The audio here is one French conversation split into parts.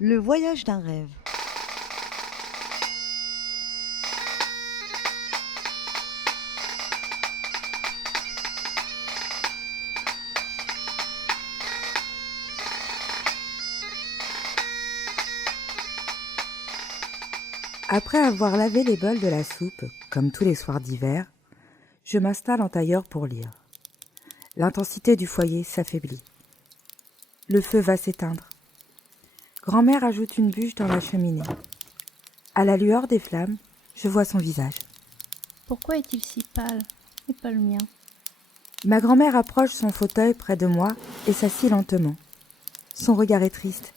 Le voyage d'un rêve. Après avoir lavé les bols de la soupe, comme tous les soirs d'hiver, je m'installe en tailleur pour lire. L'intensité du foyer s'affaiblit. Le feu va s'éteindre. Grand-mère ajoute une bûche dans la cheminée. À la lueur des flammes, je vois son visage. Pourquoi est-il si pâle et pas le mien? Ma grand-mère approche son fauteuil près de moi et s'assit lentement. Son regard est triste.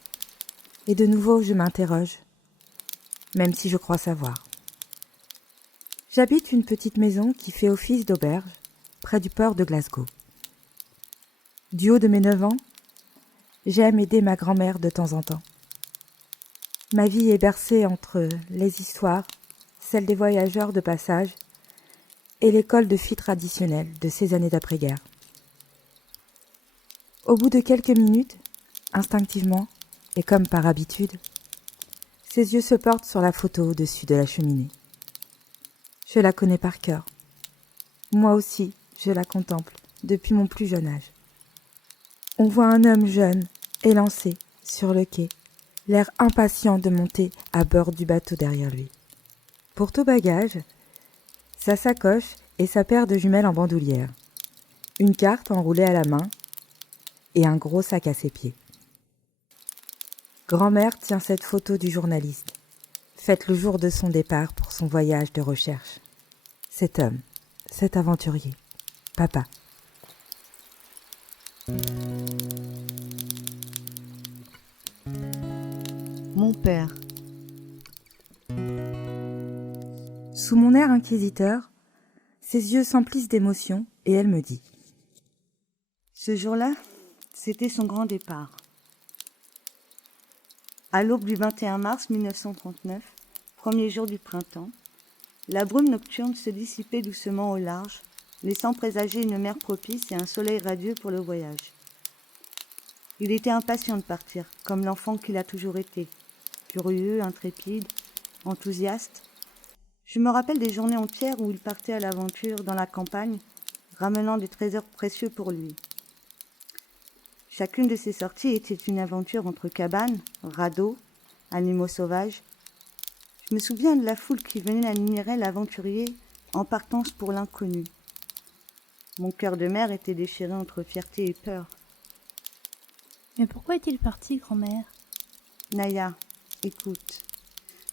Et de nouveau, je m'interroge, même si je crois savoir. J'habite une petite maison qui fait office d'auberge, près du port de Glasgow. Du haut de mes 9 ans, j'aime aider ma grand-mère de temps en temps. Ma vie est bercée entre les histoires, celles des voyageurs de passage, et l'école de filles traditionnelle de ces années d'après-guerre. Au bout de quelques minutes, instinctivement, et comme par habitude, ses yeux se portent sur la photo au-dessus de la cheminée. Je la connais par cœur. Moi aussi, je la contemple depuis mon plus jeune âge. On voit un homme jeune, élancé, sur le quai, l'air impatient de monter à bord du bateau derrière lui. Pour tout bagage, sa sacoche et sa paire de jumelles en bandoulière, une carte enroulée à la main et un gros sac à ses pieds. Grand-mère tient cette photo du journaliste, faite le jour de son départ pour son voyage de recherche. Cet homme, cet aventurier, papa. Mon père. Sous mon air inquisiteur, ses yeux s'emplissent d'émotion et elle me dit : Ce jour-là, c'était son grand départ. À l'aube du 21 mars 1939, premier jour du printemps, la brume nocturne se dissipait doucement au large, laissant présager une mer propice et un soleil radieux pour le voyage. Il était impatient de partir, comme l'enfant qu'il a toujours été, curieux, intrépide, enthousiaste. Je me rappelle des journées entières où il partait à l'aventure dans la campagne, ramenant des trésors précieux pour lui. Chacune de ces sorties était une aventure entre cabanes, radeaux, animaux sauvages. Je me souviens de la foule qui venait admirer l'aventurier en partance pour l'inconnu. Mon cœur de mère était déchiré entre fierté et peur. Mais pourquoi est-il parti, grand-mère? Naya, écoute.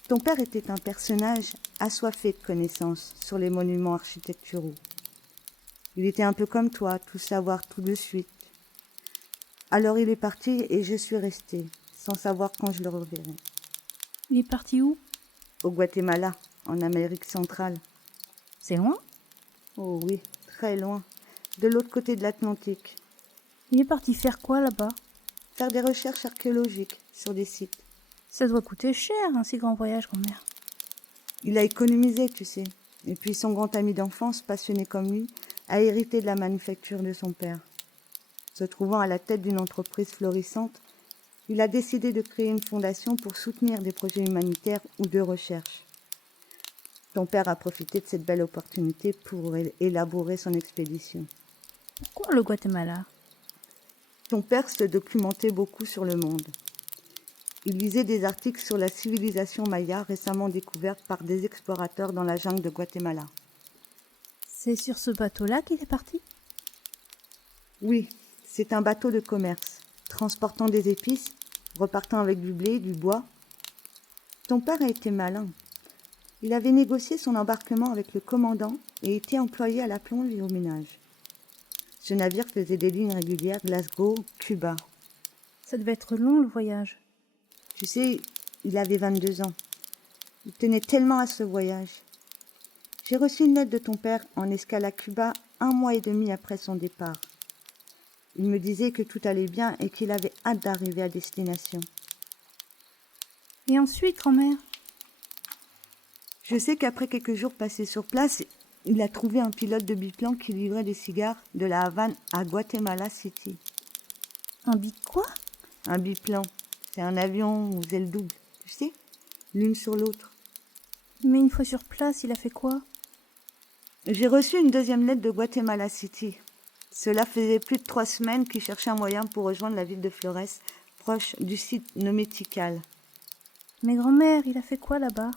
Ton père était un personnage assoiffé de connaissances sur les monuments architecturaux. Il était un peu comme toi, tout savoir tout de suite. Alors il est parti et je suis restée, sans savoir quand je le reverrai. Il est parti où? Au Guatemala, en Amérique centrale. C'est loin? Oh oui, très loin, de l'autre côté de l'Atlantique. Il est parti faire quoi là-bas? Faire des recherches archéologiques sur des sites. Ça doit coûter cher, un si grand voyage, grand-mère. Il a économisé, tu sais. Et puis son grand ami d'enfance, passionné comme lui, a hérité de la manufacture de son père. Se trouvant à la tête d'une entreprise florissante, il a décidé de créer une fondation pour soutenir des projets humanitaires ou de recherche. Ton père a profité de cette belle opportunité pour élaborer son expédition. Pourquoi le Guatemala? Ton père se documentait beaucoup sur le monde. Il lisait des articles sur la civilisation maya récemment découverte par des explorateurs dans la jungle de Guatemala. C'est sur ce bateau-là qu'il est parti? Oui, c'est un bateau de commerce, transportant des épices, repartant avec du blé, du bois. Ton père a été malin. Il avait négocié son embarquement avec le commandant et était employé à la plonge et au ménage. Ce navire faisait des lignes régulières Glasgow, Cuba. Ça devait être long, le voyage. Tu sais, il avait 22 ans. Il tenait tellement à ce voyage. J'ai reçu une lettre de ton père en escale à Cuba 1 mois et demi après son départ. Il me disait que tout allait bien et qu'il avait hâte d'arriver à destination. Et ensuite, grand-mère? Je sais qu'après quelques jours passés sur place, il a trouvé un pilote de biplan qui livrait des cigares de la Havane à Guatemala City. Un bic quoi? Un biplan. C'est un avion aux ailes doubles, tu sais, l'une sur l'autre. Mais une fois sur place, il a fait quoi? J'ai reçu une deuxième lettre de Guatemala City. Cela faisait plus de 3 semaines qu'il cherchait un moyen pour rejoindre la ville de Flores, proche du site nommé Tikal. Mais grand-mère, il a fait quoi là-bas?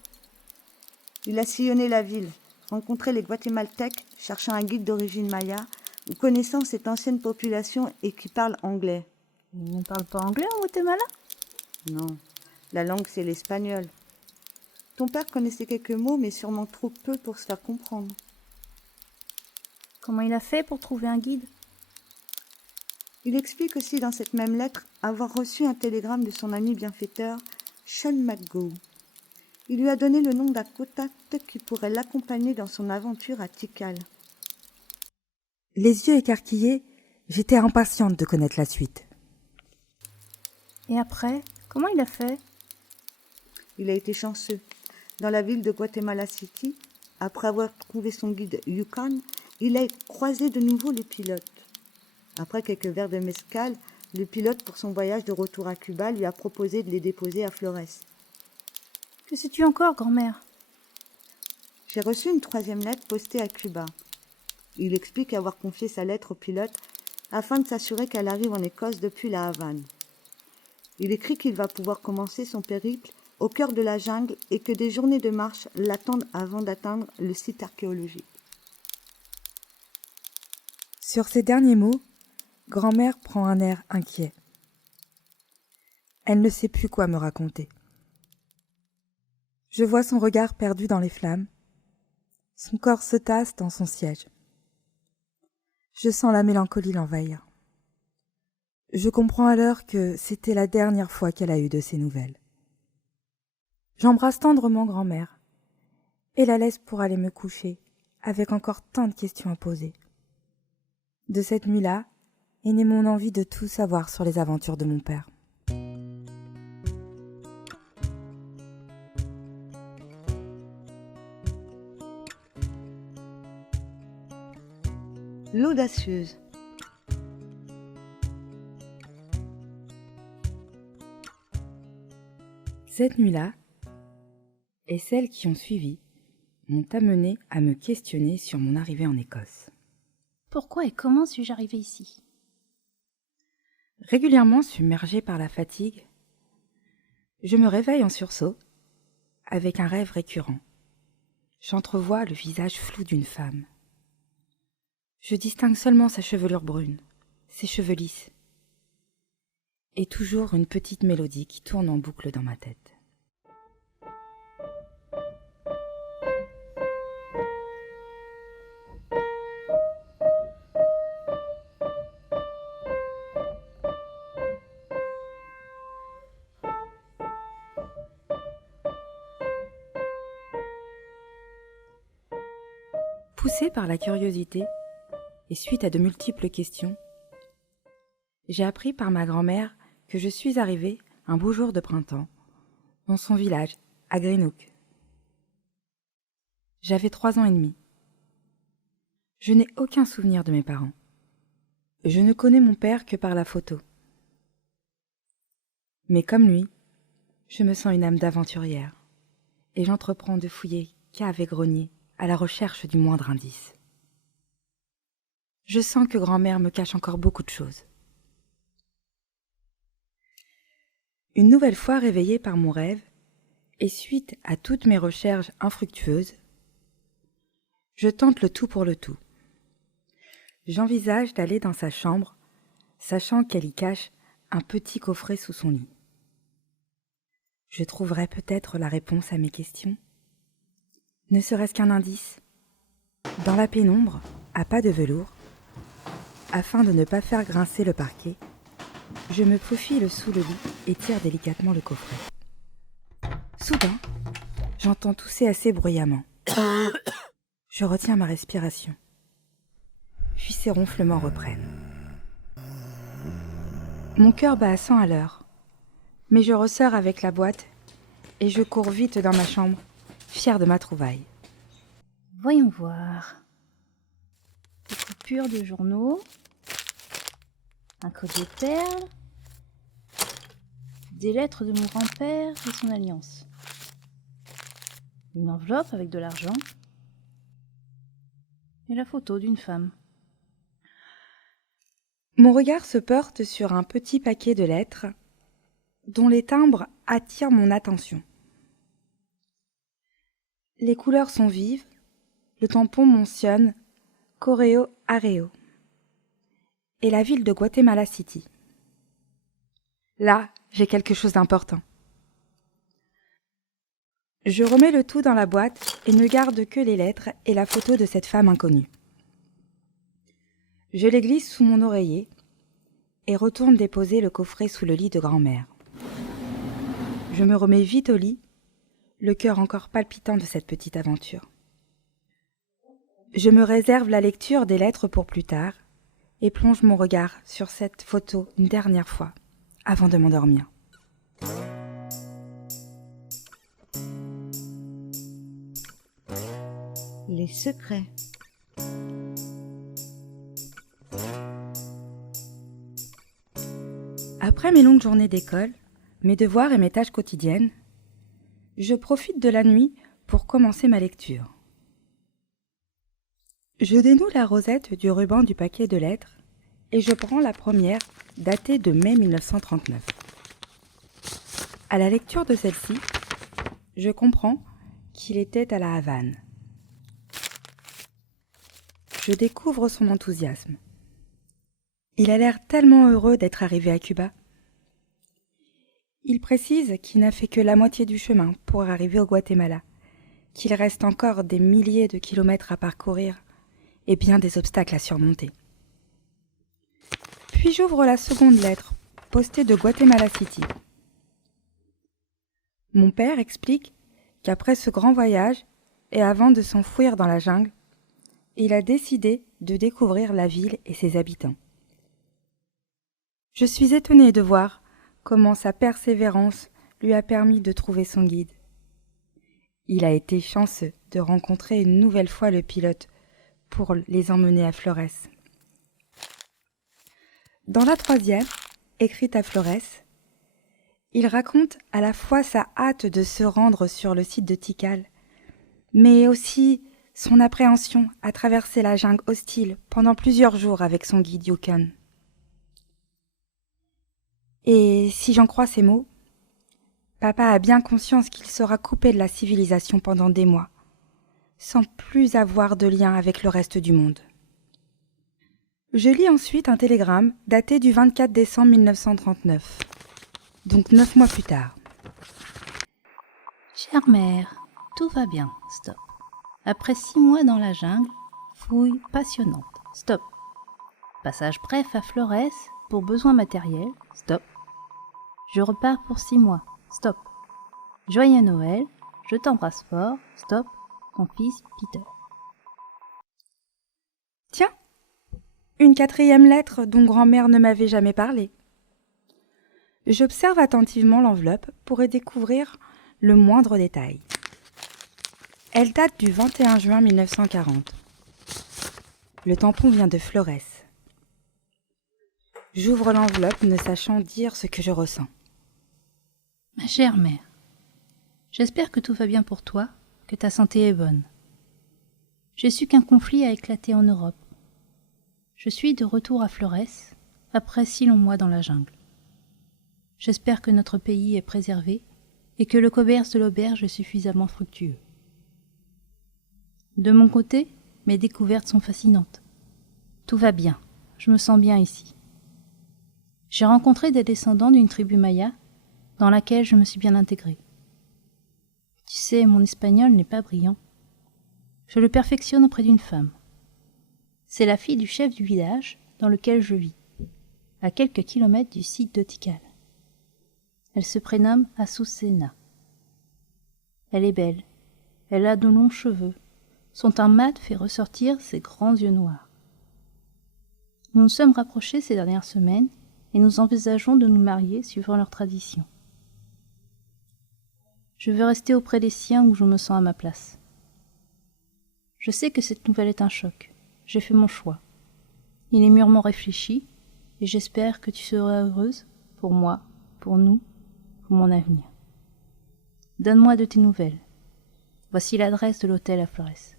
Il a sillonné la ville, rencontré les Guatémaltèques, cherchant un guide d'origine maya, ou connaissant cette ancienne population et qui parle anglais. On ne parle pas anglais en Guatemala? Non, la langue c'est l'espagnol. Ton père connaissait quelques mots, mais sûrement trop peu pour se faire comprendre. Comment il a fait pour trouver un guide? Il explique aussi dans cette même lettre avoir reçu un télégramme de son ami bienfaiteur, Sean McGough. Il lui a donné le nom d'un contact qui pourrait l'accompagner dans son aventure à Tikal. Les yeux écarquillés, j'étais impatiente de connaître la suite. Et après, comment il a fait? Il a été chanceux. Dans la ville de Guatemala City, après avoir trouvé son guide Yukon, il a croisé de nouveau les pilotes. Après quelques verres de mezcal, le pilote, pour son voyage de retour à Cuba, lui a proposé de les déposer à Flores. Que sais-tu encore, grand-mère? J'ai reçu une 3e lettre postée à Cuba. Il explique avoir confié sa lettre au pilote afin de s'assurer qu'elle arrive en Écosse depuis la Havane. Il écrit qu'il va pouvoir commencer son périple au cœur de la jungle et que des journées de marche l'attendent avant d'atteindre le site archéologique. Sur ces derniers mots, grand-mère prend un air inquiet. Elle ne sait plus quoi me raconter. Je vois son regard perdu dans les flammes. Son corps se tasse dans son siège. Je sens la mélancolie l'envahir. Je comprends alors que c'était la dernière fois qu'elle a eu de ses nouvelles. J'embrasse tendrement grand-mère et la laisse pour aller me coucher avec encore tant de questions à poser. De cette nuit-là est née mon envie de tout savoir sur les aventures de mon père. L'audacieuse. Cette nuit-là, et celles qui ont suivi, m'ont amené à me questionner sur mon arrivée en Écosse. Pourquoi et comment suis-je arrivée ici? Régulièrement submergée par la fatigue, je me réveille en sursaut avec un rêve récurrent. J'entrevois le visage flou d'une femme. Je distingue seulement sa chevelure brune, ses cheveux lisses, et toujours une petite mélodie qui tourne en boucle dans ma tête. Poussée par la curiosité et suite à de multiples questions, j'ai appris par ma grand-mère que je suis arrivée un beau jour de printemps dans son village, à Greenock. J'avais 3 ans et demi. Je n'ai aucun souvenir de mes parents. Je ne connais mon père que par la photo. Mais comme lui, je me sens une âme d'aventurière et j'entreprends de fouiller cave et grenier à la recherche du moindre indice. Je sens que grand-mère me cache encore beaucoup de choses. Une nouvelle fois réveillée par mon rêve, et suite à toutes mes recherches infructueuses, je tente le tout pour le tout. J'envisage d'aller dans sa chambre, sachant qu'elle y cache un petit coffret sous son lit. Je trouverai peut-être la réponse à mes questions. Ne serait-ce qu'un indice. Dans la pénombre, à pas de velours, afin de ne pas faire grincer le parquet, je me faufile sous le lit et tire délicatement le coffret. Soudain, j'entends tousser assez bruyamment. Je retiens ma respiration. Puis ces ronflements reprennent. Mon cœur bat à 100 à l'heure, mais je ressors avec la boîte et je cours vite dans ma chambre, fière de ma trouvaille. Voyons voir. Des coupures de journaux. Un collier de perles. Des lettres de mon grand-père et son alliance. Une enveloppe avec de l'argent. Et la photo d'une femme. Mon regard se porte sur un petit paquet de lettres dont les timbres attirent mon attention. Les couleurs sont vives, le tampon mentionne Correo Areo et la ville de Guatemala City. Là, j'ai quelque chose d'important. Je remets le tout dans la boîte et ne garde que les lettres et la photo de cette femme inconnue. Je les glisse sous mon oreiller et retourne déposer le coffret sous le lit de grand-mère. Je me remets vite au lit, le cœur encore palpitant de cette petite aventure. Je me réserve la lecture des lettres pour plus tard et plonge mon regard sur cette photo une dernière fois avant de m'endormir. Les secrets. Après mes longues journées d'école, mes devoirs et mes tâches quotidiennes, je profite de la nuit pour commencer ma lecture. Je dénoue la rosette du ruban du paquet de lettres et je prends la première, datée de mai 1939. À la lecture de celle-ci, je comprends qu'il était à La Havane. Je découvre son enthousiasme. Il a l'air tellement heureux d'être arrivé à Cuba. Il précise qu'il n'a fait que la moitié du chemin pour arriver au Guatemala, qu'il reste encore des milliers de kilomètres à parcourir et bien des obstacles à surmonter. Puis j'ouvre la seconde lettre, postée de Guatemala City. Mon père explique qu'après ce grand voyage, et avant de s'enfouir dans la jungle, il a décidé de découvrir la ville et ses habitants. Je suis étonnée de voir comment sa persévérance lui a permis de trouver son guide. Il a été chanceux de rencontrer une nouvelle fois le pilote pour les emmener à Flores. Dans la troisième, écrite à Flores, il raconte à la fois sa hâte de se rendre sur le site de Tikal, mais aussi son appréhension à traverser la jungle hostile pendant plusieurs jours avec son guide Yukon. Et si j'en crois ces mots, papa a bien conscience qu'il sera coupé de la civilisation pendant des mois, sans plus avoir de lien avec le reste du monde. Je lis ensuite un télégramme daté du 24 décembre 1939, donc 9 mois plus tard. Chère mère, tout va bien, stop. Après 6 mois dans la jungle, fouille passionnante, stop. Passage bref à Flores pour besoins matériels, stop. Je repars pour 6 mois, stop. Joyeux Noël, je t'embrasse fort, stop. Ton fils Peter. Tiens, une quatrième lettre dont grand-mère ne m'avait jamais parlé. J'observe attentivement l'enveloppe pour y découvrir le moindre détail. Elle date du 21 juin 1940. Le tampon vient de Flores. J'ouvre l'enveloppe ne sachant dire ce que je ressens. Ma chère mère, j'espère que tout va bien pour toi, que ta santé est bonne. J'ai su qu'un conflit a éclaté en Europe. Je suis de retour à Flores, après 6 longs mois dans la jungle. J'espère que notre pays est préservé et que le commerce de l'auberge est suffisamment fructueux. De mon côté, mes découvertes sont fascinantes. Tout va bien, je me sens bien ici. J'ai rencontré des descendants d'une tribu maya dans laquelle je me suis bien intégrée. Tu sais, mon espagnol n'est pas brillant. Je le perfectionne auprès d'une femme. C'est la fille du chef du village dans lequel je vis, à quelques kilomètres du site de Tikal. Elle se prénomme Azucena. Elle est belle, elle a de longs cheveux, son teint mat fait ressortir ses grands yeux noirs. Nous nous sommes rapprochés ces dernières semaines et nous envisageons de nous marier suivant leurs traditions. Je veux rester auprès des siens où je me sens à ma place. Je sais que cette nouvelle est un choc. J'ai fait mon choix. Il est mûrement réfléchi et j'espère que tu seras heureuse, pour moi, pour nous, pour mon avenir. Donne-moi de tes nouvelles. Voici l'adresse de l'hôtel à Flores.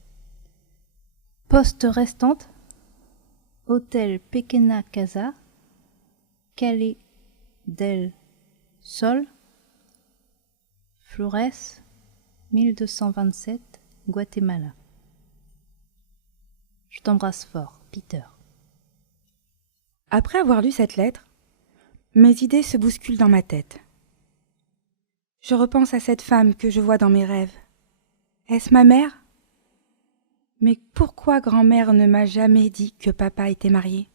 Poste restante, Hôtel Pequena Casa, Calle del Sol, Flores, 1227, Guatemala. Je t'embrasse fort, Peter. Après avoir lu cette lettre, mes idées se bousculent dans ma tête. Je repense à cette femme que je vois dans mes rêves. Est-ce ma mère ? Mais pourquoi grand-mère ne m'a jamais dit que papa était marié ?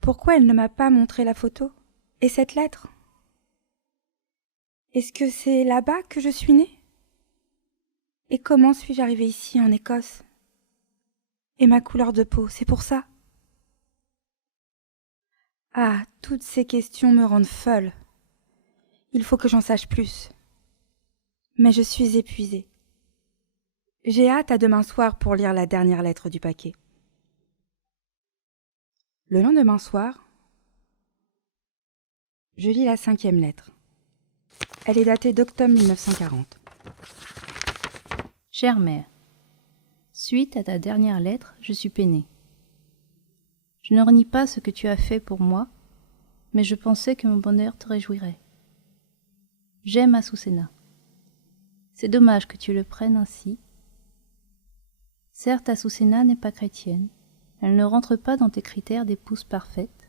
Pourquoi elle ne m'a pas montré la photo ? Et cette lettre ? Est-ce que c'est là-bas que je suis née ? Et comment suis-je arrivée ici, en Écosse ? Et ma couleur de peau, c'est pour ça ? Ah, toutes ces questions me rendent folle. Il faut que j'en sache plus. Mais je suis épuisée. J'ai hâte à demain soir pour lire la dernière lettre du paquet. Le lendemain soir, je lis la 5e lettre. Elle est datée d'octobre 1940. Chère mère, suite à ta dernière lettre, je suis peinée. Je ne renie pas ce que tu as fait pour moi, mais je pensais que mon bonheur te réjouirait. J'aime Azucena. C'est dommage que tu le prennes ainsi. Certes, Azucena n'est pas chrétienne. Elle ne rentre pas dans tes critères d'épouse parfaite.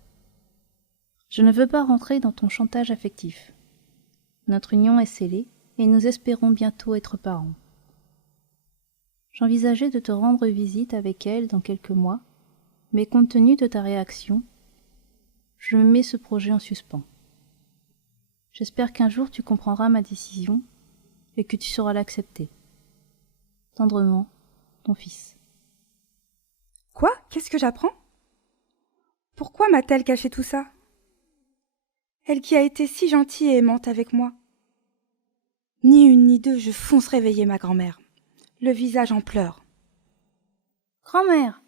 Je ne veux pas rentrer dans ton chantage affectif. Notre union est scellée et nous espérons bientôt être parents. J'envisageais de te rendre visite avec elle dans quelques mois, mais compte tenu de ta réaction, je mets ce projet en suspens. J'espère qu'un jour tu comprendras ma décision et que tu sauras l'accepter. Tendrement, ton fils. Quoi ? Qu'est-ce que j'apprends ? Pourquoi m'a-t-elle caché tout ça ? Elle qui a été si gentille et aimante avec moi. Ni une ni deux, je fonce réveiller ma grand-mère, le visage en pleurs. Grand-mère,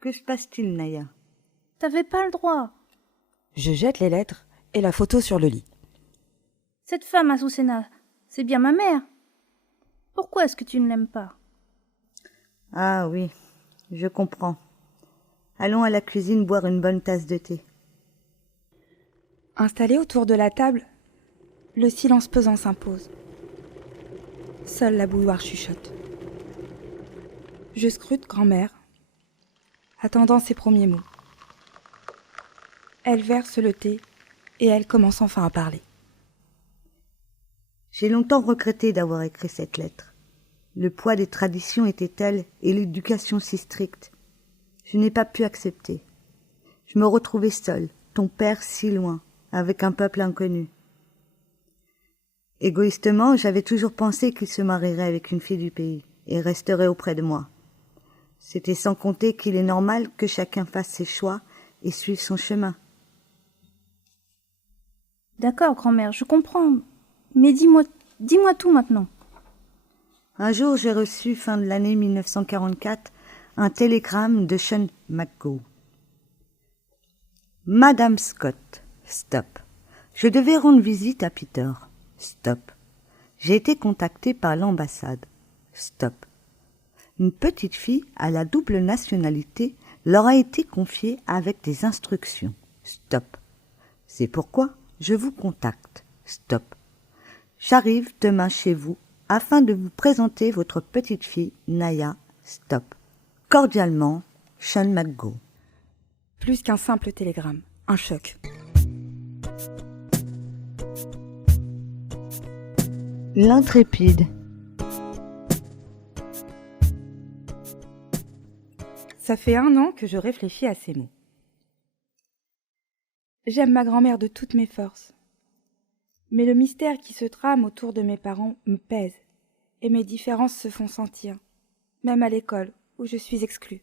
Que se passe-t-il, Naya ? t'avais pas le droit. Je jette les lettres et la photo sur le lit. Cette femme, Azucena, c'est bien ma mère. Pourquoi est-ce que tu ne l'aimes pas ? Ah oui, je comprends. Allons à la cuisine boire une bonne tasse de thé. Installé autour de la table, le silence pesant s'impose. Seule la bouilloire chuchote. Je scrute grand-mère, attendant ses premiers mots. Elle verse le thé et elle commence enfin à parler. J'ai longtemps regretté d'avoir écrit cette lettre. Le poids des traditions était tel et l'éducation si stricte. Je n'ai pas pu accepter. Je me retrouvais seule, ton père si loin, avec un peuple inconnu. Égoïstement, j'avais toujours pensé qu'il se marierait avec une fille du pays et resterait auprès de moi. C'était sans compter qu'il est normal que chacun fasse ses choix et suive son chemin. D'accord, grand-mère, je comprends. Mais dis-moi tout maintenant. Un jour, j'ai reçu, fin de l'année 1944, un télégramme de Sean McGough. Madame Scott, stop. Je devais rendre visite à Peter. Stop. J'ai été contacté par l'ambassade. Stop. Une petite fille à la double nationalité leur a été confiée avec des instructions. Stop. C'est pourquoi je vous contacte. Stop. J'arrive demain chez vous afin de vous présenter votre petite fille, Naya. Stop. Cordialement, Sean McGough. Plus qu'un simple télégramme, un choc. L'intrépide. Ça fait 1 an que je réfléchis à ces mots. J'aime ma grand-mère de toutes mes forces. Mais le mystère qui se trame autour de mes parents me pèse, et mes différences se font sentir, même à l'école, où je suis exclue.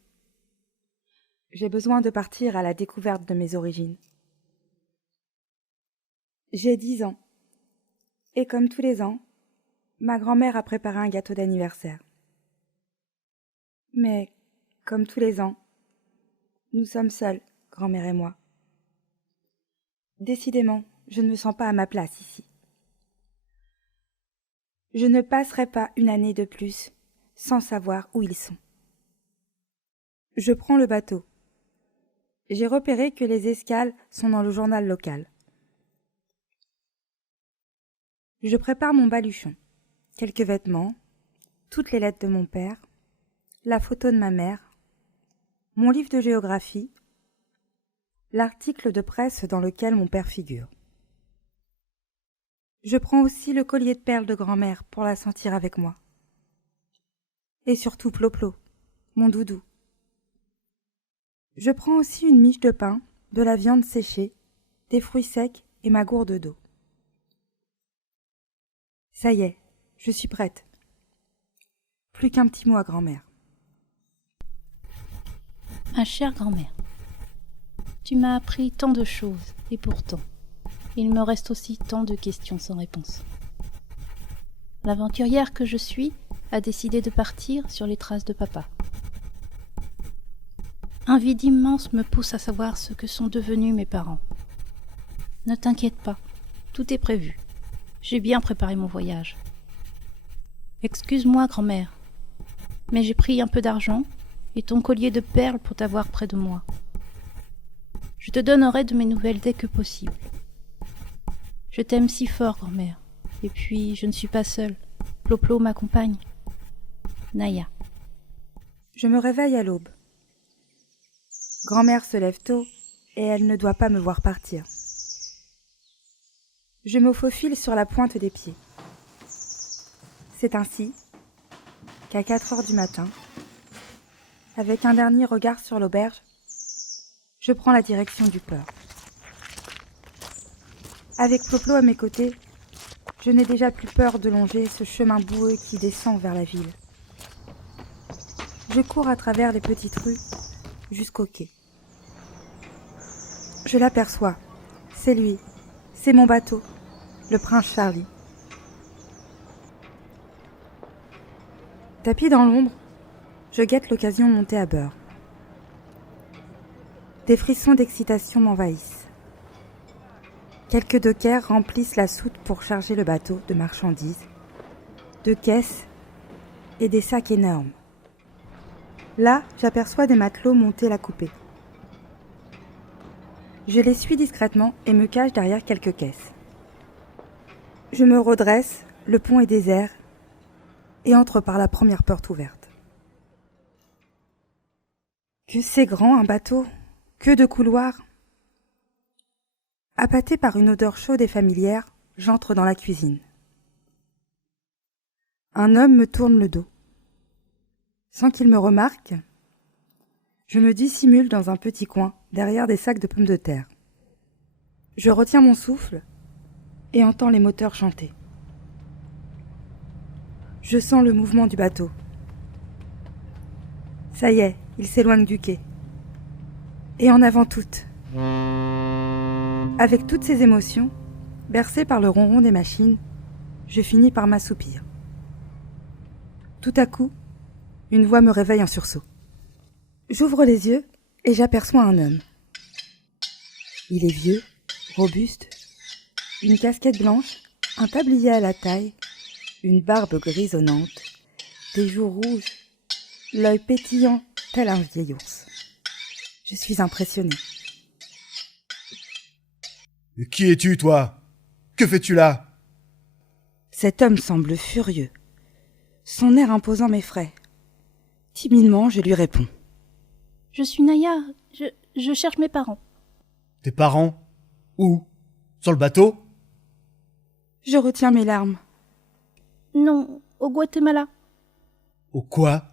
J'ai besoin de partir à la découverte de mes origines. J'ai 10 ans, et comme tous les ans, ma grand-mère a préparé un gâteau d'anniversaire. Mais, comme tous les ans, nous sommes seuls, grand-mère et moi. Décidément, je ne me sens pas à ma place ici. Je ne passerai pas une année de plus sans savoir où ils sont. Je prends le bateau. J'ai repéré que les escales sont dans le journal local. Je prépare mon baluchon, quelques vêtements, toutes les lettres de mon père, la photo de ma mère, mon livre de géographie, l'article de presse dans lequel mon père figure. Je prends aussi le collier de perles de grand-mère pour la sentir avec moi. Et surtout Plo-Plo, mon doudou. Je prends aussi une miche de pain, de la viande séchée, des fruits secs et ma gourde d'eau. Ça y est, je suis prête. Plus qu'un petit mot à grand-mère. Ma chère grand-mère, tu m'as appris tant de choses, et pourtant, il me reste aussi tant de questions sans réponse. L'aventurière que je suis a décidé de partir sur les traces de papa. Un vide immense me pousse à savoir ce que sont devenus mes parents. Ne t'inquiète pas, tout est prévu. J'ai bien préparé mon voyage. Excuse-moi, grand-mère, mais j'ai pris un peu d'argent et ton collier de perles pour t'avoir près de moi. Je te donnerai de mes nouvelles dès que possible. Je t'aime si fort, grand-mère, et puis je ne suis pas seule. Plo-Plo m'accompagne. Naya. Je me réveille à l'aube. Grand-mère se lève tôt et elle ne doit pas me voir partir. Je me faufile sur la pointe des pieds. C'est ainsi qu'à 4 heures du matin, avec un dernier regard sur l'auberge, je prends la direction du port. Avec Plo-Plo à mes côtés, je n'ai déjà plus peur de longer ce chemin boueux qui descend vers la ville. Je cours à travers les petites rues jusqu'au quai. Je l'aperçois. C'est lui. C'est mon bateau, le prince Charlie. Tapis dans l'ombre, je guette l'occasion de monter à bord. Des frissons d'excitation m'envahissent. Quelques dockers remplissent la soute pour charger le bateau de marchandises, de caisses et des sacs énormes. Là, j'aperçois des matelots monter la coupée. Je les suis discrètement et me cache derrière quelques caisses. Je me redresse, le pont est désert, et entre par la première porte ouverte. Que c'est grand un bateau, que de couloirs. Appâté par une odeur chaude et familière, j'entre dans la cuisine. Un homme me tourne le dos. Sans qu'il me remarque, je me dissimule dans un petit coin, derrière des sacs de pommes de terre. Je retiens mon souffle et entends les moteurs chanter. Je sens le mouvement du bateau. Ça y est, il s'éloigne du quai. Et en avant toutes. Avec toutes ces émotions, bercé par le ronron des machines, je finis par m'assoupir. Tout à coup, une voix me réveille en sursaut. J'ouvre les yeux et j'aperçois un homme. Il est vieux, robuste, une casquette blanche, un tablier à la taille, une barbe grisonnante, des joues rouges, l'œil pétillant tel un vieil ours. Je suis impressionnée. Qui es-tu, toi? Que fais-tu là? Cet homme semble furieux. Son air imposant m'effraie. Timidement, je lui réponds. Je suis Naya. Je cherche mes parents. Tes parents? Où? Sur le bateau? Je retiens mes larmes. Non, au Guatemala. Au quoi?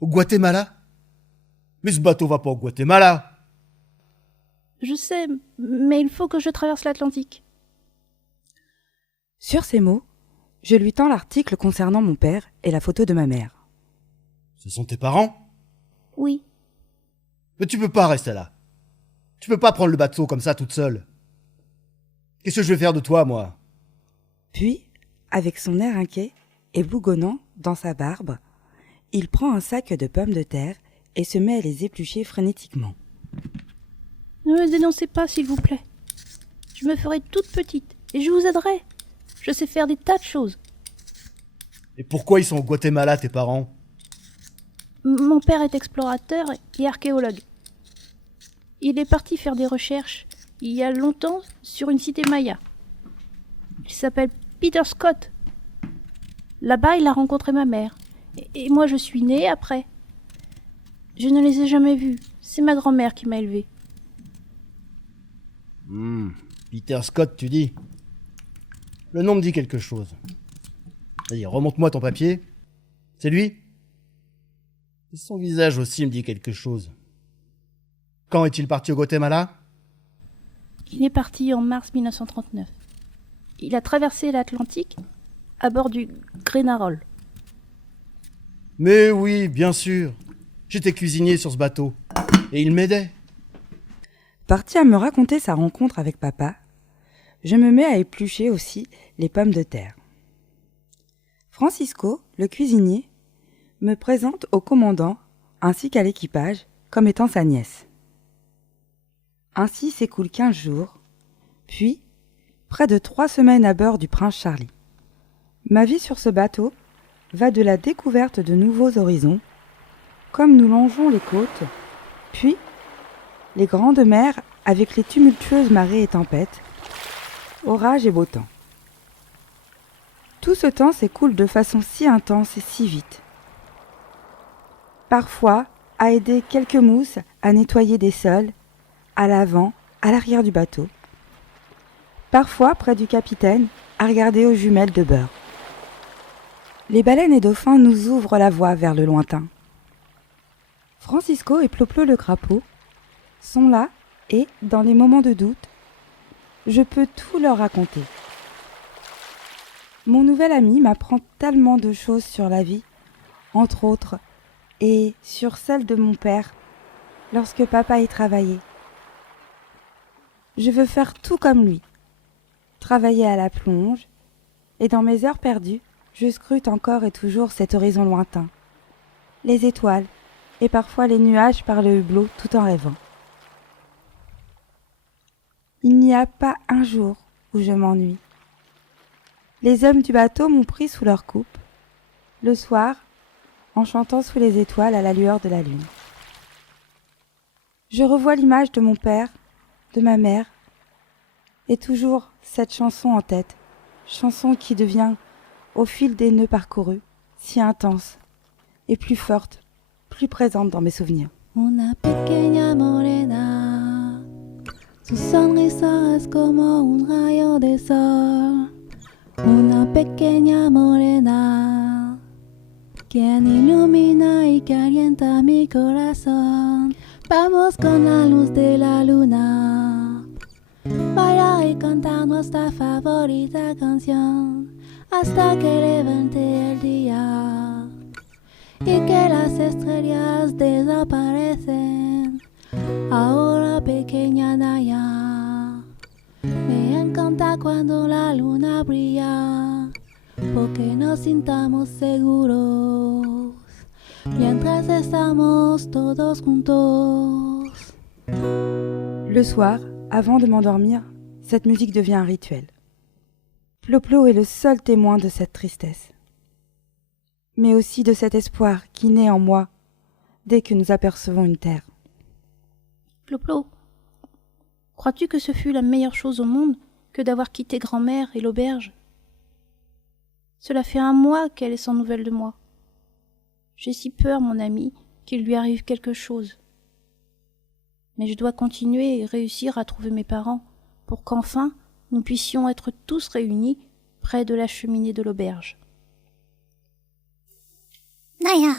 Au Guatemala? Mais ce bateau va pas au Guatemala. Je sais, mais il faut que je traverse l'Atlantique. Sur ces mots, je lui tends l'article concernant mon père et la photo de ma mère. Ce sont tes parents? Oui. Mais tu peux pas rester là. Tu peux pas prendre le bateau comme ça toute seule. Qu'est-ce que je vais faire de toi, moi? Puis, avec son air inquiet et bougonnant dans sa barbe, il prend un sac de pommes de terre et se met à les éplucher frénétiquement. Ne me dénoncez pas, s'il vous plaît. Je me ferai toute petite et je vous aiderai. Je sais faire des tas de choses. Et pourquoi ils sont au Guatemala, tes parents? Mon père est explorateur et archéologue. Il est parti faire des recherches il y a longtemps sur une cité maya. Il s'appelle Peter Scott. Là-bas, il a rencontré ma mère. Et moi, je suis née après. Je ne les ai jamais vus. C'est ma grand-mère qui m'a élevée. Peter Scott, tu dis? Le nom me dit quelque chose. Vas-y, remonte-moi ton papier. C'est lui? Et son visage aussi me dit quelque chose. Quand est-il parti au Guatemala? Il est parti en mars 1939. Il a traversé l'Atlantique à bord du Grenarol. Mais oui, bien sûr. J'étais cuisinier sur ce bateau. Et il m'aidait. Parti à me raconter sa rencontre avec papa, je me mets à éplucher aussi les pommes de terre. Francisco, le cuisinier, me présente au commandant ainsi qu'à l'équipage comme étant sa nièce. Ainsi s'écoulent 15 jours, puis près de 3 semaines à bord du Prince Charlie. Ma vie sur ce bateau va de la découverte de nouveaux horizons, comme nous longeons les côtes, puis les grandes mers avec les tumultueuses marées et tempêtes, orages et beau temps. Tout ce temps s'écoule de façon si intense et si vite. Parfois, à aider quelques mousses à nettoyer des sols, à l'avant, à l'arrière du bateau. Parfois, près du capitaine, à regarder aux jumelles de beurre. Les baleines et dauphins nous ouvrent la voie vers le lointain. Francisco et Ploplo le crapaud sont là et, dans les moments de doute, je peux tout leur raconter. Mon nouvel ami m'apprend tellement de choses sur la vie, entre autres, et sur celle de mon père, lorsque papa y travaillait. Je veux faire tout comme lui, travailler à la plonge, et dans mes heures perdues, je scrute encore et toujours cet horizon lointain, les étoiles, et parfois les nuages par le hublot tout en rêvant. Il n'y a pas un jour où je m'ennuie. Les hommes du bateau m'ont pris sous leur coupe, le soir, en chantant sous les étoiles à la lueur de la lune. Je revois l'image de mon père, de ma mère, et toujours cette chanson en tête, chanson qui devient, au fil des nœuds parcourus, si intense et plus forte, plus présente dans mes souvenirs. Una pequeña morena, su sonrisa es como un rayo de sol. Una pequeña morena, quien ilumina y calienta mi corazón. Vamos con la luz de la luna, bailar y cantar nuestra favorita canción, hasta que levante el día y que las estrellas desaparecen. Ahora pequeña Naya, me encanta cuando la luna brilla, porque nos sintamos seguros mientras estamos todos juntos. Le soir, avant de m'endormir, cette musique devient un rituel. Ploplo est le seul témoin de cette tristesse, mais aussi de cet espoir qui naît en moi dès que nous apercevons une terre. Ploplo, crois-tu que ce fut la meilleure chose au monde que d'avoir quitté grand-mère et l'auberge? Cela fait 1 mois qu'elle est sans nouvelles de moi. J'ai si peur, mon ami, qu'il lui arrive quelque chose. Mais je dois continuer et réussir à trouver mes parents pour qu'enfin nous puissions être tous réunis près de la cheminée de l'auberge. Naya,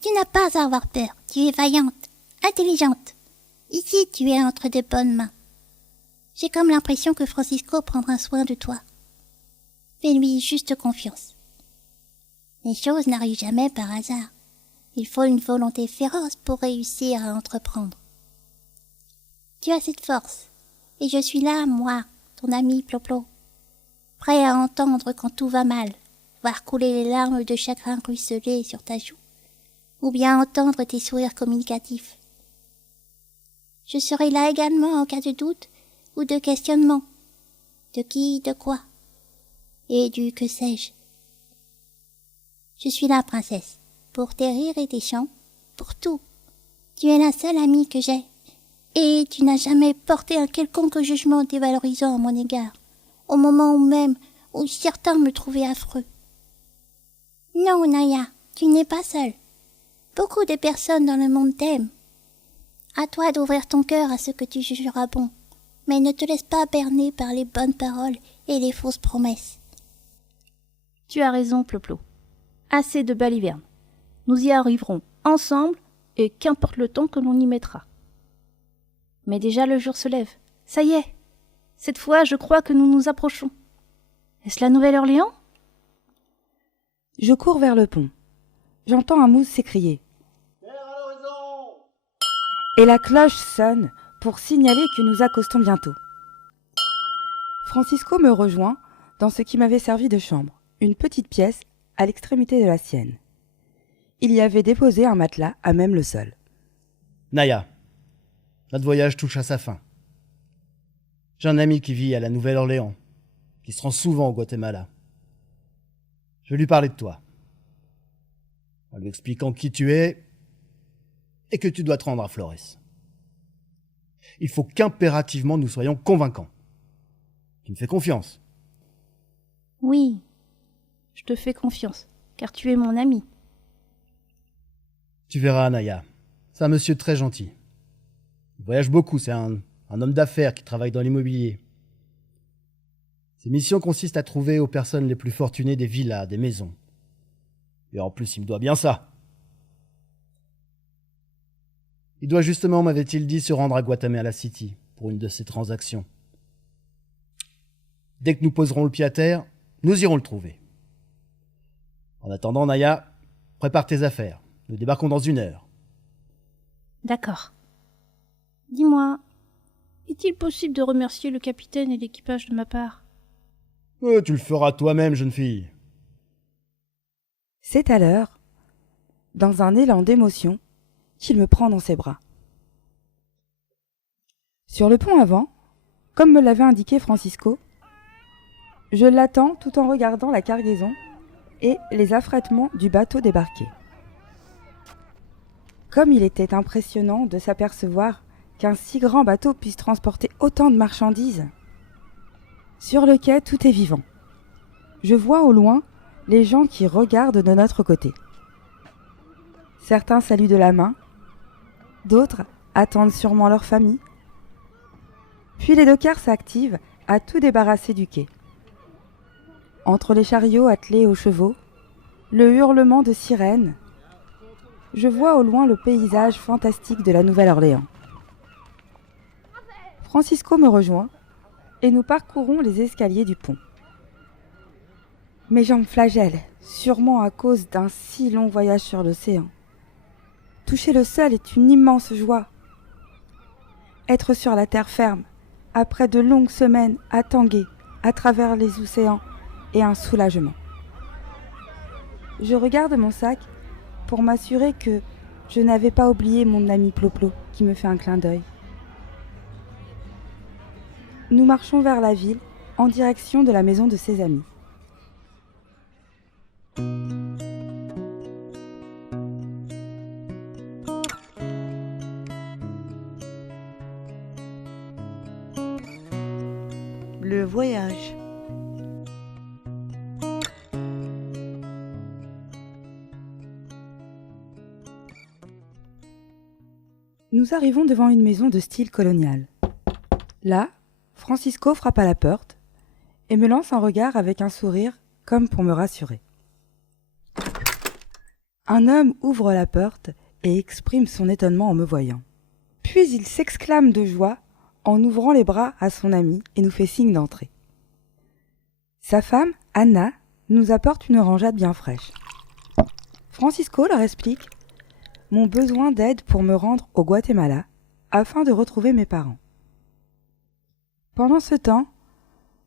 tu n'as pas à avoir peur. Tu es vaillante, intelligente. Ici, tu es entre de bonnes mains. J'ai comme l'impression que Francisco prendra soin de toi. Fais-lui juste confiance. Les choses n'arrivent jamais par hasard. Il faut une volonté féroce pour réussir à entreprendre. Tu as cette force, et je suis là, moi, ton ami Ploplo, prêt à entendre quand tout va mal, voir couler les larmes de chagrin ruisseler sur ta joue, ou bien entendre tes sourires communicatifs. Je serai là également en cas de doute ou de questionnement, de qui, de quoi, et du que sais-je. Je suis la princesse, pour tes rires et tes chants, pour tout. Tu es la seule amie que j'ai, et tu n'as jamais porté un quelconque jugement dévalorisant à mon égard, au moment même où certains me trouvaient affreux. Non, Naya, tu n'es pas seule. Beaucoup de personnes dans le monde t'aiment. À toi d'ouvrir ton cœur à ce que tu jugeras bon, mais ne te laisse pas berner par les bonnes paroles et les fausses promesses. Tu as raison, Ploplo. Assez de balivernes. Nous y arriverons ensemble, et qu'importe le temps que l'on y mettra. Mais déjà le jour se lève. Ça y est. Cette fois, je crois que nous nous approchons. Est-ce la Nouvelle-Orléans ? Je cours vers le pont. J'entends un mousse s'écrier. Et la cloche sonne pour signaler que nous accostons bientôt. Francisco me rejoint dans ce qui m'avait servi de chambre, une petite pièce à l'extrémité de la sienne. Il y avait déposé un matelas à même le sol. Naya, notre voyage touche à sa fin. J'ai un ami qui vit à la Nouvelle-Orléans, qui se rend souvent au Guatemala. Je vais lui parler de toi, en lui expliquant qui tu es et que tu dois te rendre à Flores. Il faut qu'impérativement nous soyons convaincants. Tu me fais confiance? Oui, je te fais confiance, car tu es mon ami. Tu verras, Naya. C'est un monsieur très gentil. Il voyage beaucoup, c'est un homme d'affaires qui travaille dans l'immobilier. Ses missions consistent à trouver aux personnes les plus fortunées des villas, des maisons. Et en plus, il me doit bien ça. Il doit justement, m'avait-il dit, se rendre à Guatemala City pour une de ses transactions. Dès que nous poserons le pied à terre, nous irons le trouver. En attendant, Naya, prépare tes affaires. Nous débarquons dans 1 heure. D'accord. Dis-moi, est-il possible de remercier le capitaine et l'équipage de ma part ? Tu le feras toi-même, jeune fille. C'est alors, dans un élan d'émotion, qu'il me prend dans ses bras. Sur le pont avant, comme me l'avait indiqué Francisco, je l'attends tout en regardant la cargaison et les affrètements du bateau débarqué. Comme il était impressionnant de s'apercevoir qu'un si grand bateau puisse transporter autant de marchandises. Sur le quai, tout est vivant. Je vois au loin les gens qui regardent de notre côté. Certains saluent de la main, d'autres attendent sûrement leur famille. Puis les dockers s'activent à tout débarrasser du quai. Entre les chariots attelés aux chevaux, le hurlement de sirènes, je vois au loin le paysage fantastique de la Nouvelle-Orléans. Francisco me rejoint et nous parcourons les escaliers du pont. Mes jambes flagellent, sûrement à cause d'un si long voyage sur l'océan. Toucher le sol est une immense joie. Être sur la terre ferme, après de longues semaines à tanguer à travers les océans, est un soulagement. Je regarde mon sac pour m'assurer que je n'avais pas oublié mon ami Ploplo qui me fait un clin d'œil. Nous marchons vers la ville en direction de la maison de ses amis. Le voyage. Nous arrivons devant une maison de style colonial. Là, Francisco frappe à la porte et me lance un regard avec un sourire comme pour me rassurer. Un homme ouvre la porte et exprime son étonnement en me voyant. Puis il s'exclame de joie en ouvrant les bras à son ami et nous fait signe d'entrer. Sa femme, Anna, nous apporte une orangeade bien fraîche. Francisco leur explique mon besoin d'aide pour me rendre au Guatemala afin de retrouver mes parents. Pendant ce temps,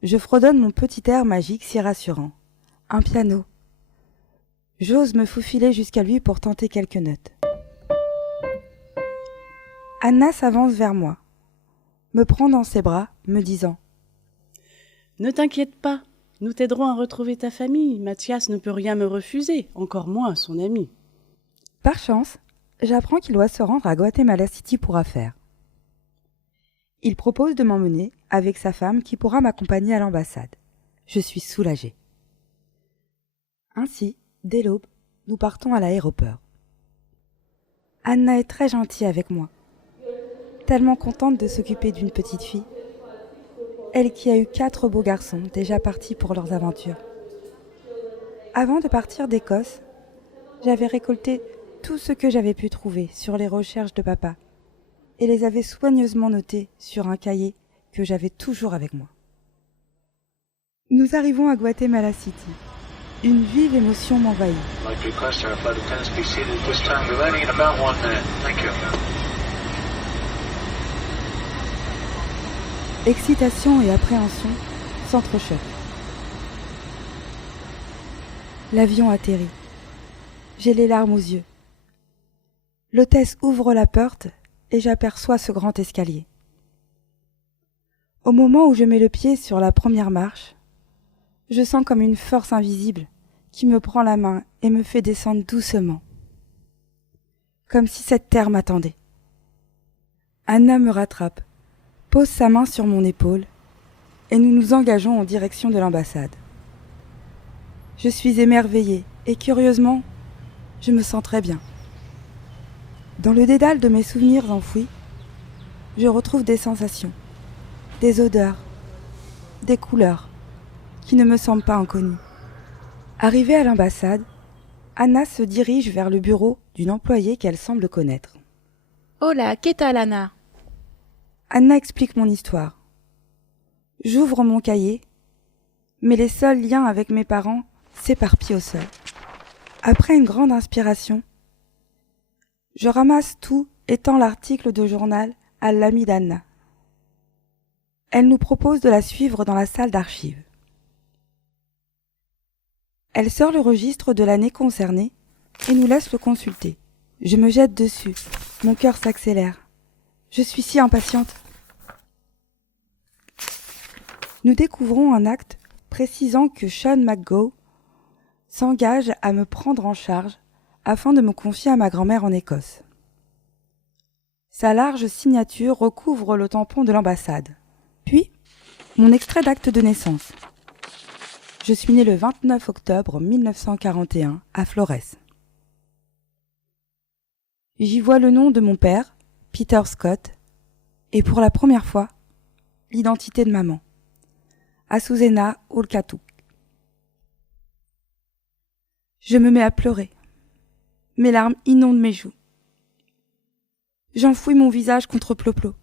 je fredonne mon petit air magique si rassurant. Un piano. J'ose me faufiler jusqu'à lui pour tenter quelques notes. Anna s'avance vers moi, me prend dans ses bras, me disant Ne t'inquiète pas, nous t'aiderons à retrouver ta famille. Mathias ne peut rien me refuser, encore moins son ami. Par chance, j'apprends qu'il doit se rendre à Guatemala City pour affaires. Il propose de m'emmener avec sa femme qui pourra m'accompagner à l'ambassade. Je suis soulagée. Ainsi, dès l'aube, nous partons à l'aéroport. Anna est très gentille avec moi, tellement contente de s'occuper d'une petite fille. Elle qui a eu 4 beaux garçons déjà partis pour leurs aventures. Avant de partir d'Écosse, j'avais récolté tout ce que j'avais pu trouver sur les recherches de papa et les avais soigneusement notés sur un cahier que j'avais toujours avec moi. Nous arrivons à Guatemala City. Une vive émotion m'envahit. Excitation et appréhension s'entrechoquent. L'avion atterrit. J'ai les larmes aux yeux. L'hôtesse ouvre la porte et j'aperçois ce grand escalier. Au moment où je mets le pied sur la première marche, je sens comme une force invisible qui me prend la main et me fait descendre doucement, comme si cette terre m'attendait. Anna me rattrape, pose sa main sur mon épaule et nous nous engageons en direction de l'ambassade. Je suis émerveillée et curieusement, je me sens très bien. Dans le dédale de mes souvenirs enfouis, je retrouve des sensations, des odeurs, des couleurs qui ne me semblent pas inconnues. Arrivée à l'ambassade, Anna se dirige vers le bureau d'une employée qu'elle semble connaître. Hola, ¿qué tal, Anna? Anna explique mon histoire. J'ouvre mon cahier, mais les seuls liens avec mes parents s'éparpillent au sol. Après une grande inspiration, je ramasse tout et tends l'article de journal à l'amie d'Anna. Elle nous propose de la suivre dans la salle d'archives. Elle sort le registre de l'année concernée et nous laisse le consulter. Je me jette dessus, mon cœur s'accélère. Je suis si impatiente. Nous découvrons un acte précisant que Sean McGough s'engage à me prendre en charge afin de me confier à ma grand-mère en Écosse. Sa large signature recouvre le tampon de l'ambassade. Puis, mon extrait d'acte de naissance. Je suis née le 29 octobre 1941 à Flores. J'y vois le nom de mon père, Peter Scott, et pour la première fois, l'identité de maman, Azucena Urquatuk. Je me mets à pleurer. Mes larmes inondent mes joues. J'enfouis mon visage contre Ploplo.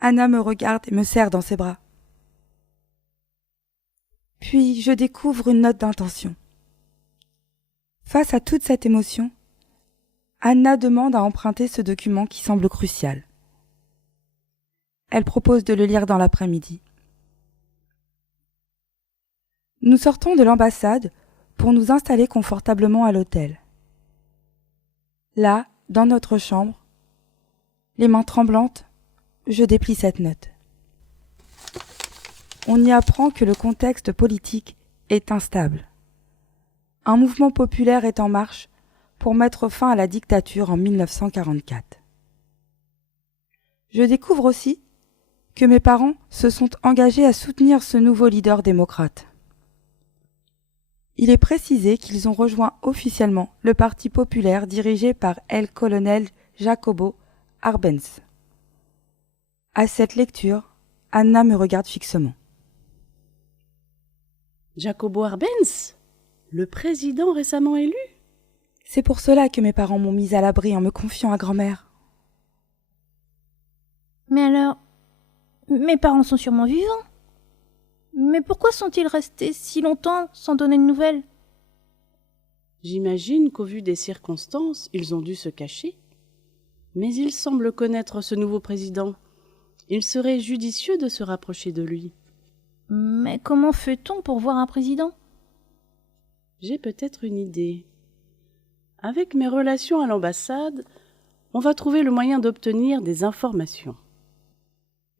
Anna me regarde et me serre dans ses bras. Puis je découvre une note d'intention. Face à toute cette émotion, Anna demande à emprunter ce document qui semble crucial. Elle propose de le lire dans l'après-midi. Nous sortons de l'ambassade pour nous installer confortablement à l'hôtel. Là, dans notre chambre, les mains tremblantes, je déplie cette note. On y apprend que le contexte politique est instable. Un mouvement populaire est en marche pour mettre fin à la dictature en 1944. Je découvre aussi que mes parents se sont engagés à soutenir ce nouveau leader démocrate. Il est précisé qu'ils ont rejoint officiellement le Parti populaire dirigé par el colonel Jacobo Arbenz. À cette lecture, Anna me regarde fixement. Jacobo Arbenz, le président récemment élu? C'est pour cela que mes parents m'ont mise à l'abri en me confiant à grand-mère. Mais alors, mes parents sont sûrement vivants. Mais pourquoi sont-ils restés si longtemps sans donner de nouvelles? J'imagine qu'au vu des circonstances, ils ont dû se cacher. Mais ils semblent connaître ce nouveau président. Il serait judicieux de se rapprocher de lui. Mais comment fait-on pour voir un président? J'ai peut-être une idée. Avec mes relations à l'ambassade, on va trouver le moyen d'obtenir des informations.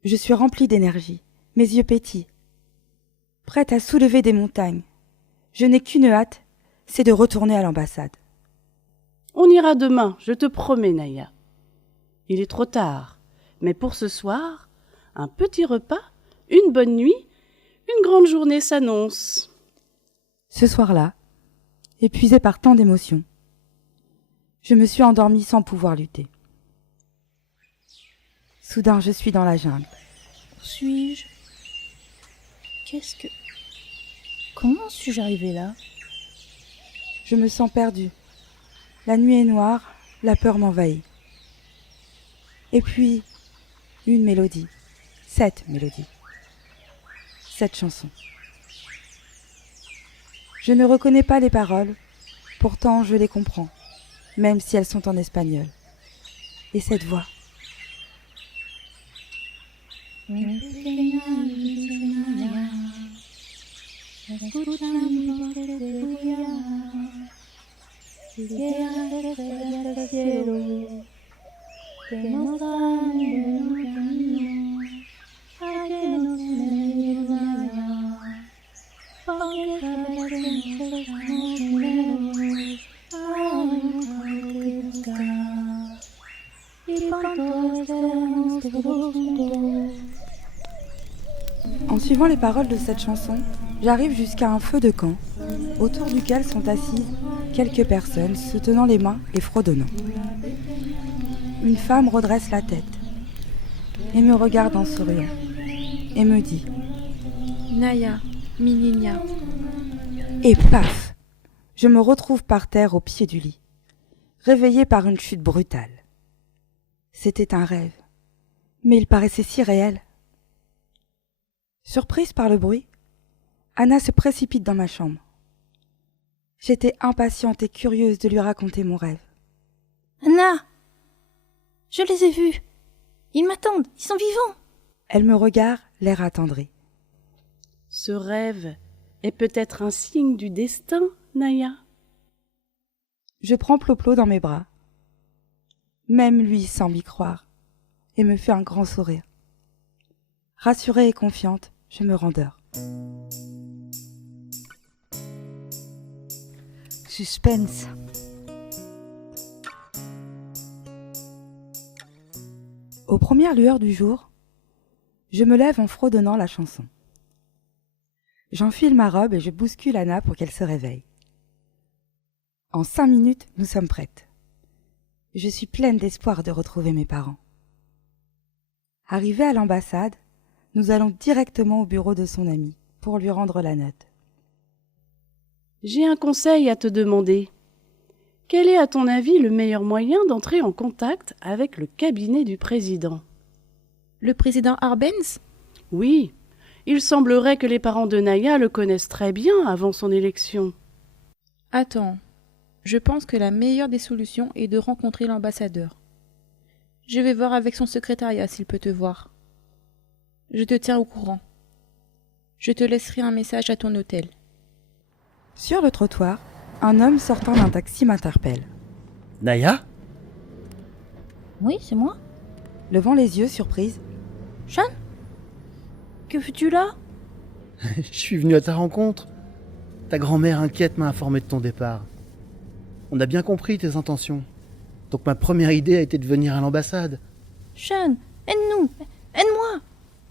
Je suis remplie d'énergie, mes yeux pétillent, prête à soulever des montagnes. Je n'ai qu'une hâte, c'est de retourner à l'ambassade. On ira demain, je te promets, Naya. Il est trop tard, mais pour ce soir, un petit repas, une bonne nuit, une grande journée s'annonce. Ce soir-là, épuisée par tant d'émotions, je me suis endormie sans pouvoir lutter. Soudain, je suis dans la jungle. Où suis-je? Qu'est-ce que... Comment suis-je arrivée là? Je me sens perdue. La nuit est noire, la peur m'envahit. Et puis, une mélodie. Cette mélodie. Cette chanson. Je ne reconnais pas les paroles, pourtant je les comprends, même si elles sont en espagnol. Et cette voix. En suivant les paroles de cette chanson, j'arrive jusqu'à un feu de camp, autour duquel sont assises quelques personnes se tenant les mains et fredonnant. Une femme redresse la tête et me regarde en souriant et me dit « Naya, Mininia. » Et paf! Je me retrouve par terre au pied du lit, réveillée par une chute brutale. C'était un rêve, mais il paraissait si réel. Surprise par le bruit, Anna se précipite dans ma chambre. J'étais impatiente et curieuse de lui raconter mon rêve. « Anna! Je les ai vus! Ils m'attendent! Ils sont vivants! » Elle me regarde, l'air attendri. Ce rêve est peut-être un signe du destin, Naya. Je prends Ploplo dans mes bras. Même lui semble y croire et me fait un grand sourire. Rassurée et confiante, je me rendors. Suspense. Aux premières lueurs du jour, je me lève en fredonnant la chanson. J'enfile ma robe et je bouscule Anna pour qu'elle se réveille. En 5 minutes, nous sommes prêtes. Je suis pleine d'espoir de retrouver mes parents. Arrivée à l'ambassade, nous allons directement au bureau de son ami pour lui rendre la note. J'ai un conseil à te demander. Quel est à ton avis le meilleur moyen d'entrer en contact avec le cabinet du président? Le président Arbenz? Oui, il semblerait que les parents de Naya le connaissent très bien avant son élection. Attends, je pense que la meilleure des solutions est de rencontrer l'ambassadeur. Je vais voir avec son secrétariat s'il peut te voir. Je te tiens au courant. Je te laisserai un message à ton hôtel. Sur le trottoir, un homme sortant d'un taxi m'interpelle. Naya? Oui, c'est moi. Levant les yeux, surprise. Sean? Que fais-tu là? Je suis venu à ta rencontre. Ta grand-mère inquiète m'a informé de ton départ. On a bien compris tes intentions. Donc ma première idée a été de venir à l'ambassade. Sean, aide-nous! Aide-moi!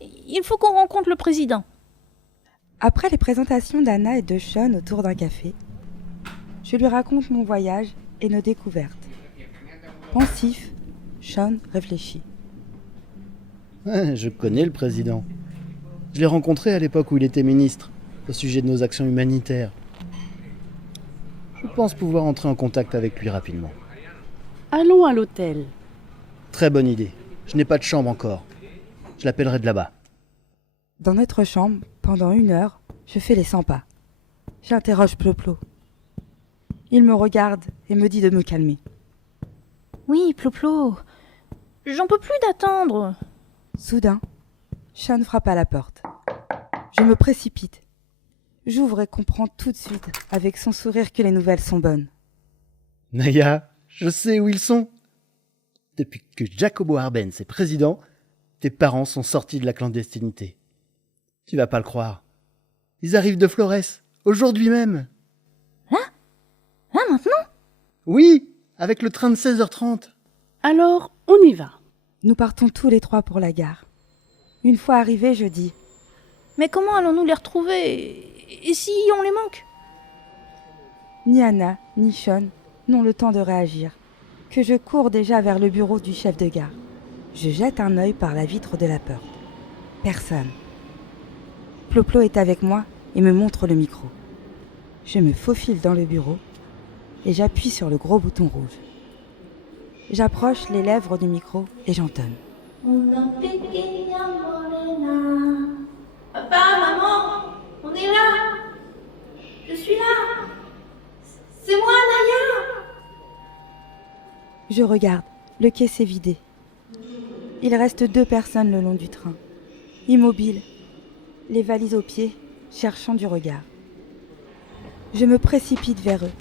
Il faut qu'on rencontre le président. Après les présentations d'Anna et de Sean autour d'un café, je lui raconte mon voyage et nos découvertes. Pensif, Sean réfléchit. Je connais le président. Je l'ai rencontré à l'époque où il était ministre, au sujet de nos actions humanitaires. Je pense pouvoir entrer en contact avec lui rapidement. Allons à l'hôtel. Très bonne idée. Je n'ai pas de chambre encore. Je l'appellerai de là-bas. Dans notre chambre, pendant 1 heure, je fais les 100 pas. J'interroge Ploplo. Il me regarde et me dit de me calmer. Oui, Ploplo. J'en peux plus d'attendre. Soudain, Sean frappe à la porte. Je me précipite. J'ouvre et comprends tout de suite, avec son sourire, que les nouvelles sont bonnes. Naya, je sais où ils sont. Depuis que Jacobo Arbenz est président, tes parents sont sortis de la clandestinité. Tu vas pas le croire. Ils arrivent de Florès, aujourd'hui même. Là, maintenant? Oui, avec le train de 16h30. Alors, on y va. Nous partons tous les 3 pour la gare. Une fois arrivés, je dis Mais comment allons-nous les retrouver? Et si on les manque? ni Anna, ni Sean n'ont le temps de réagir, que je cours déjà vers le bureau du chef de gare. Je jette un œil par la vitre de la porte. Personne. Ploplo est avec moi et me montre le micro. Je me faufile dans le bureau et j'appuie sur le gros bouton rouge. J'approche les lèvres du micro et j'entonne. Papa, maman, on est là. Je suis là. C'est moi, Naya. Je regarde, le quai s'est vidé. Il reste 2 personnes le long du train, immobiles, les valises aux pieds, cherchant du regard. Je me précipite vers eux.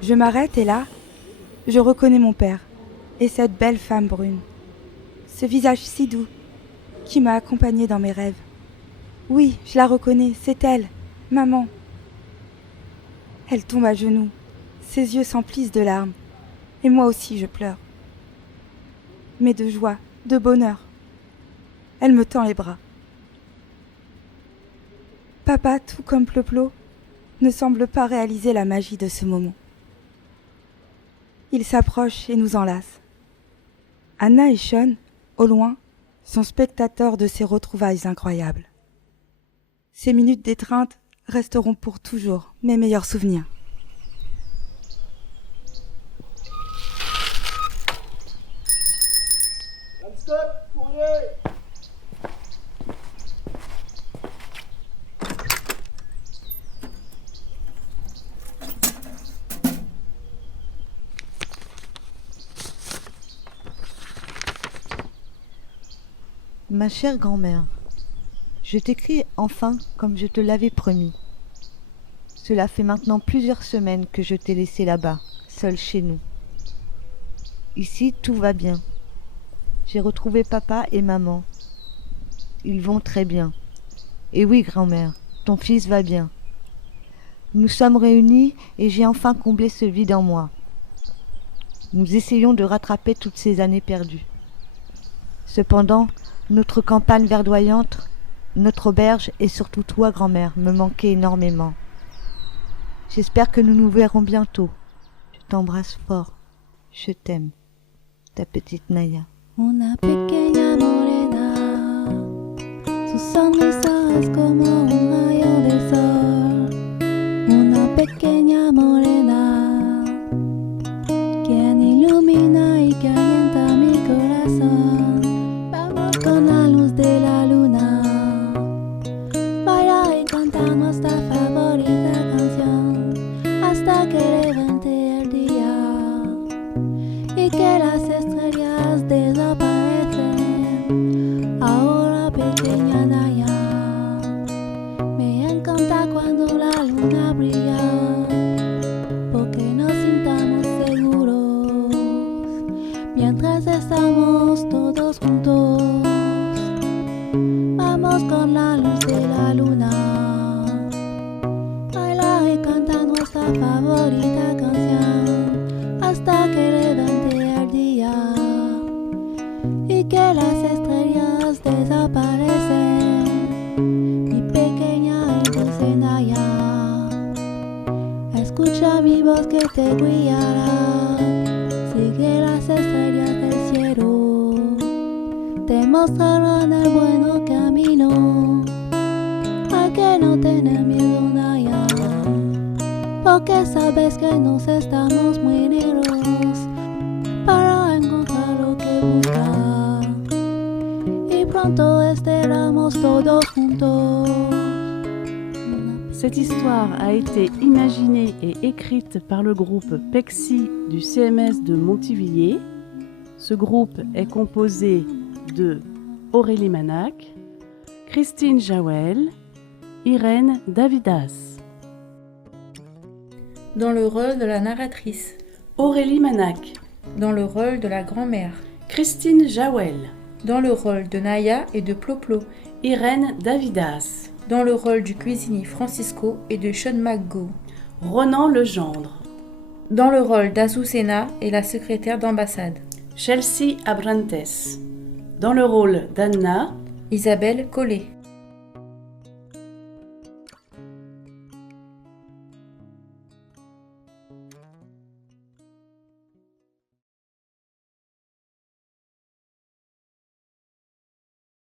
Je m'arrête et là, je reconnais mon père et cette belle femme brune. Ce visage si doux qui m'a accompagnée dans mes rêves. Oui, je la reconnais, c'est elle, maman. Elle tombe à genoux, ses yeux s'emplissent de larmes, et moi aussi je pleure. Mais de joie, de bonheur. Elle me tend les bras. Papa, tout comme Ploplo, ne semble pas réaliser la magie de ce moment. Il s'approche et nous enlace. Anna et Sean, au loin, sont spectateurs de ces retrouvailles incroyables. Ces minutes d'étreinte resteront pour toujours mes meilleurs souvenirs. Ma chère grand-mère, je t'écris enfin comme je te l'avais promis. Cela fait maintenant plusieurs semaines que je t'ai laissé là-bas, seule chez nous. Ici, tout va bien. J'ai retrouvé papa et maman. Ils vont très bien. Et oui, grand-mère, ton fils va bien. Nous sommes réunis et j'ai enfin comblé ce vide en moi. Nous essayons de rattraper toutes ces années perdues. Cependant, notre campagne verdoyante, notre auberge et surtout toi, grand-mère, me manquaient énormément. J'espère que nous nous verrons bientôt. Je t'embrasse fort. Je t'aime. Ta petite Naya. Una pequeña morena, su sonrisa es como un rayo de sol. Una pequeña morena, quien ilumina y que alienta mi corazón. Vamos con la luz de la luna, baila y canta nuestra favorita canción, hasta que levante el día y que las estrellas desaparecen. Ahora pequeña Naya, me encanta cuando la luna brilla, porque nos sintamos seguros mientras estamos todos juntos. Vamos con la luz de la luna, baila y canta nuestra favorita canción, hasta que levante el día y que las estrellas desaparecen. Mi pequeña y dulce Naya, escucha mi voz que te guiará, sigue las estrellas del cielo, te mostrarán el bueno camino. Hay que no tener miedo, Naya, porque sabes que nos estamos muy unidos para encontrar lo que buscar, y pronto estaremos todos juntos. Cette histoire a été imaginée et écrite par le groupe PEXI du CMS de Montivilliers. Ce groupe est composé de Aurélie Manac, Christine Jawel, Irène Davidas. Dans le rôle de la narratrice, Aurélie Manac, dans le rôle de la grand-mère, Christine Jawel, dans le rôle de Naya et de Ploplo, Irène Davidas. Dans le rôle du cuisinier Francisco et de Sean McGough. Ronan Legendre. Dans le rôle d'Azucena et la secrétaire d'ambassade. Chelsea Abrantes. Dans le rôle d'Anna. Isabelle Collet.